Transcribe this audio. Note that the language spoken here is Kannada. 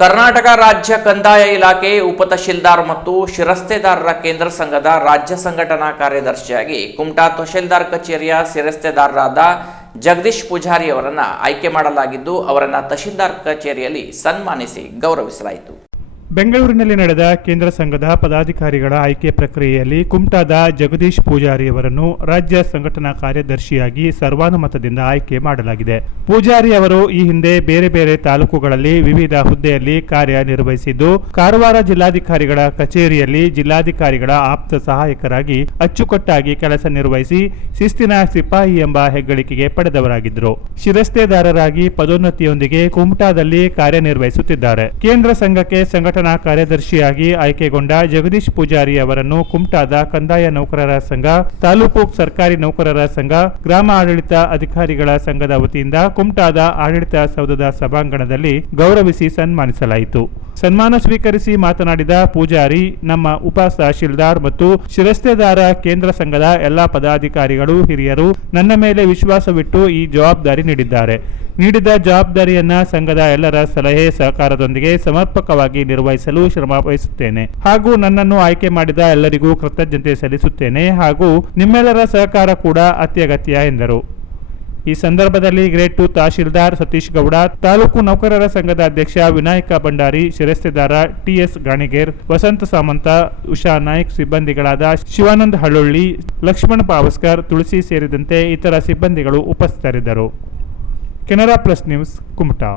ಕರ್ನಾಟಕ ರಾಜ್ಯ ಕಂದಾಯ ಇಲಾಖೆ ಉಪತಹಶೀಲ್ದಾರ್ ಮತ್ತು ಶಿರಸ್ತೆದಾರರ ಕೇಂದ್ರ ಸಂಘದ ರಾಜ್ಯ ಸಂಘಟನಾ ಕಾರ್ಯದರ್ಶಿಯಾಗಿ ಕುಮಟಾ ತಹಶೀಲ್ದಾರ್ ಕಚೇರಿಯ ಶಿರಸ್ತೆದಾರರಾದ ಜಗದೀಶ್ ಪೂಜಾರಿ ಅವರನ್ನು ಆಯ್ಕೆ ಮಾಡಲಾಗಿದ್ದು, ಅವರನ್ನು ತಹಶೀಲ್ದಾರ್ ಕಚೇರಿಯಲ್ಲಿ ಸನ್ಮಾನಿಸಿ ಗೌರವಿಸಲಾಯಿತು. ಬೆಂಗಳೂರಿನಲ್ಲಿ ನಡೆದ ಕೇಂದ್ರ ಸಂಘದ ಪದಾಧಿಕಾರಿಗಳ ಆಯ್ಕೆ ಪ್ರಕ್ರಿಯೆಯಲ್ಲಿ ಕುಮಟಾದ ಜಗದೀಶ್ ಪೂಜಾರಿ ಅವರನ್ನು ರಾಜ್ಯ ಸಂಘಟನಾ ಕಾರ್ಯದರ್ಶಿಯಾಗಿ ಸರ್ವಾನುಮತದಿಂದ ಆಯ್ಕೆ ಮಾಡಲಾಗಿದೆ. ಪೂಜಾರಿ ಅವರು ಈ ಹಿಂದೆ ಬೇರೆ ಬೇರೆ ತಾಲೂಕುಗಳಲ್ಲಿ ವಿವಿಧ ಹುದ್ದೆಯಲ್ಲಿ ಕಾರ್ಯನಿರ್ವಹಿಸಿದ್ದು, ಕಾರವಾರ ಜಿಲ್ಲಾಧಿಕಾರಿಗಳ ಕಚೇರಿಯಲ್ಲಿ ಜಿಲ್ಲಾಧಿಕಾರಿಗಳ ಆಪ್ತ ಸಹಾಯಕರಾಗಿ ಅಚ್ಚುಕಟ್ಟಾಗಿ ಕೆಲಸ ನಿರ್ವಹಿಸಿ ಶಿಸ್ತಿನ ಸಿಪಾಯಿ ಎಂಬ ಹೆಗ್ಗಳಿಕೆಗೆ ಪಡೆದವರಾಗಿದ್ದರು. ಶಿರಸ್ತೆದಾರರಾಗಿ ಪದೋನ್ನತಿಯೊಂದಿಗೆ ಕುಮಟಾದಲ್ಲಿ ಕಾರ್ಯನಿರ್ವಹಿಸುತ್ತಿದ್ದಾರೆ. ಕೇಂದ್ರ ಸಂಘಕ್ಕೆ ಸಂಘಟನಾ ಕಾರ್ಯದರ್ಶಿಯಾಗಿ ಆಯ್ಕೆಗೊಂಡ ಜಗದೀಶ್ ಪೂಜಾರಿ ಅವರನ್ನು ಕುಮಟಾದ ಕಂದಾಯ ನೌಕರರ ಸಂಘ, ತಾಲೂಕು ಸರ್ಕಾರಿ ನೌಕರರ ಸಂಘ, ಗ್ರಾಮ ಆಡಳಿತ ಅಧಿಕಾರಿಗಳ ಸಂಘದ ವತಿಯಿಂದ ಕುಮಟಾದ ಆಡಳಿತ ಸೌಧದ ಸಭಾಂಗಣದಲ್ಲಿ ಗೌರವಿಸಿ ಸನ್ಮಾನಿಸಲಾಯಿತು. ಸನ್ಮಾನ ಸ್ವೀಕರಿಸಿ ಮಾತನಾಡಿದ ಪೂಜಾರಿ, ನಮ್ಮ ಉಪ ತಹಶೀಲ್ದಾರ್ ಮತ್ತು ಶಿರಸ್ತೆದಾರ ಕೇಂದ್ರ ಸಂಘದ ಎಲ್ಲಾ ಪದಾಧಿಕಾರಿಗಳು, ಹಿರಿಯರು ನನ್ನ ಮೇಲೆ ವಿಶ್ವಾಸವಿಟ್ಟು ಈ ಜವಾಬ್ದಾರಿ ನೀಡಿದ್ದಾರೆ. ನೀಡಿದ ಜವಾಬ್ದಾರಿಯನ್ನ ಸಂಘದ ಎಲ್ಲರ ಸಲಹೆ ಸಹಕಾರದೊಂದಿಗೆ ಸಮರ್ಪಕವಾಗಿ ನಿರ್ವಹಿಸಲು ಶ್ರಮ ವಹಿಸುತ್ತೇನೆ. ಹಾಗೂ ನನ್ನನ್ನು ಆಯ್ಕೆ ಮಾಡಿದ ಎಲ್ಲರಿಗೂ ಕೃತಜ್ಞತೆ ಸಲ್ಲಿಸುತ್ತೇನೆ ಹಾಗೂ ನಿಮ್ಮೆಲ್ಲರ ಸಹಕಾರ ಕೂಡ ಅತ್ಯಗತ್ಯ ಎಂದರು. ಈ ಸಂದರ್ಭದಲ್ಲಿ ಗ್ರೇಡ್ ಟು ತಹಶೀಲ್ದಾರ್ ಸತೀಶ್ ಗೌಡ, ತಾಲೂಕು ನೌಕರರ ಸಂಘದ ಅಧ್ಯಕ್ಷ ವಿನಾಯಕ ಭಂಡಾರಿ, ಶಿರಸ್ತೆದಾರ ಟಿಎಸ್ ಗಾಣಿಗೇರ್, ವಸಂತ ಸಾಮಂತ, ಉಷಾ ನಾಯ್ಕ್ ಸಿಬ್ಬಂದಿಗಳಾದ ಶಿವಾನಂದ ಹಳ್ಳೊಳ್ಳಿ, ಲಕ್ಷ್ಮಣ ಪಾವಸ್ಕರ್, ತುಳಸಿ ಸೇರಿದಂತೆ ಇತರ ಸಿಬ್ಬಂದಿಗಳು ಉಪಸ್ಥಿತರಿದ್ದರು. Kenara plus news, Kumta.